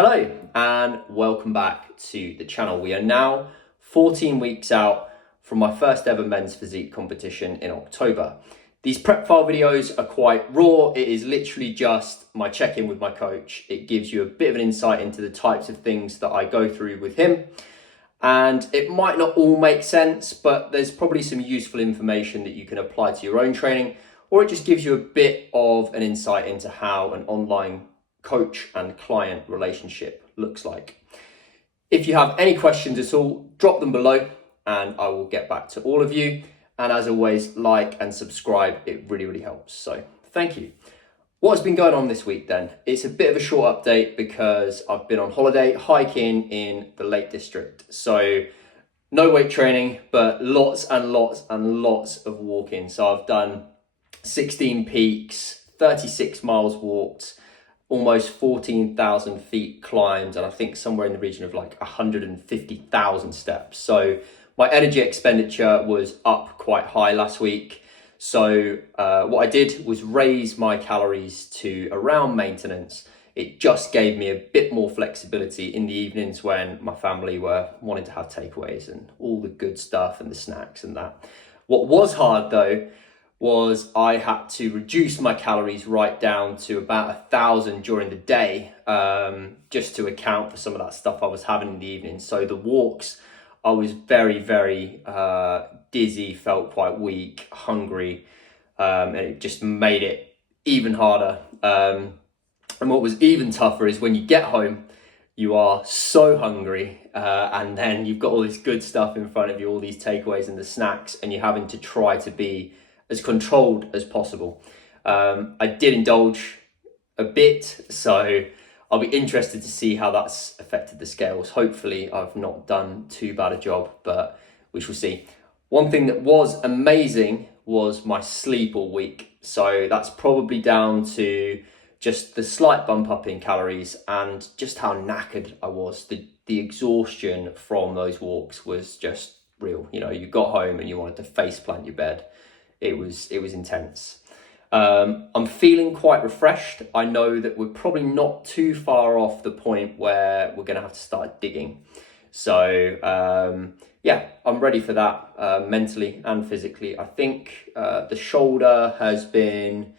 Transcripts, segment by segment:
Hello and welcome back to the channel. We are now 14 weeks out from my first ever men's physique competition in October. These prep file videos are quite raw. It is literally just my check-in with my coach. It gives you a bit of an insight into the types of things that I go through with him. And it might not all make sense, but there's probably some useful information that you can apply to your own training, or it just gives you a bit of an insight into how an online coach and client relationship looks like. If you have any questions at all, drop them below and I will get back to all of you. And as always, like and subscribe. It really helps. So thank you. What's been going on this week then? It's a bit of a short update because I've been on holiday hiking in the Lake District. So no weight training, but lots and lots of walking. So I've done 16 peaks, 36 miles walked, almost 14,000 feet climbed, and I think somewhere in the region of like 150,000 steps. So my energy expenditure was up quite high last week. So what I did was raise my calories to around maintenance. It just gave me a bit more flexibility in the evenings when my family were wanting to have takeaways and all the good stuff and the snacks and that. What was hard though was I had to reduce my calories right down to about 1,000 during the day, just to account for some of that stuff I was having in the evening. So the walks, I was very dizzy, felt quite weak, hungry, and it just made it even harder. And what was even tougher is when you get home, you are so hungry, and then you've got all this good stuff in front of you, all these takeaways and the snacks, and you're having to try to be as controlled as possible. I did indulge a bit, so I'll be interested to see how that's affected the scales. Hopefully I've not done too bad a job, but we shall see. One thing that was amazing was my sleep all week. So that's probably down to just the slight bump up in calories and just how knackered I was. The exhaustion from those walks was just real. You know, you got home and you wanted to face plant your bed. It was intense. I'm feeling quite refreshed. I know that we're probably not too far off the point where we're going to have to start digging. So yeah, I'm ready for that, mentally and physically. I think the shoulder has been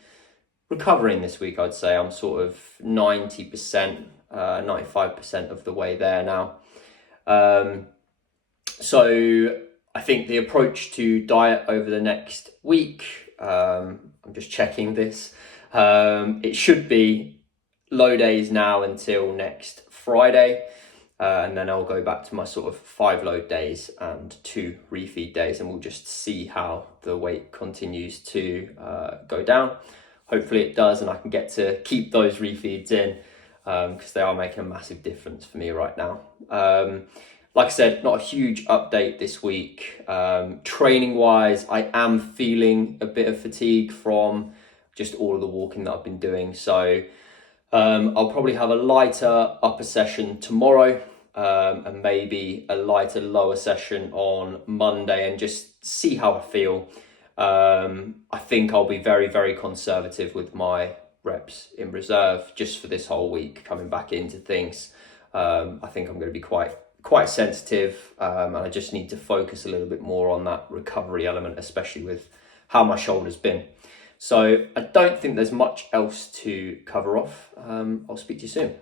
recovering this week. I'd say I'm sort of 90%, 95% of the way there now. So I think the approach to diet over the next week, I'm just checking this, it should be low days now until next Friday, and then I'll go back to my sort of 5 load days and 2 refeed days, and we'll just see how the weight continues to go down. Hopefully it does, and I can get to keep those refeeds in, because they are making a massive difference for me right now. Like I said, not a huge update this week. Training wise, I am feeling a bit of fatigue from just all of the walking that I've been doing. So I'll probably have a lighter upper session tomorrow, and maybe a lighter lower session on Monday, and just see how I feel. I think I'll be very conservative with my reps in reserve just for this whole week coming back into things. I think I'm going to be quite sensitive, and I just need to focus a little bit more on that recovery element, especially with how my shoulder's been. So I don't think there's much else to cover off. I'll speak to you soon.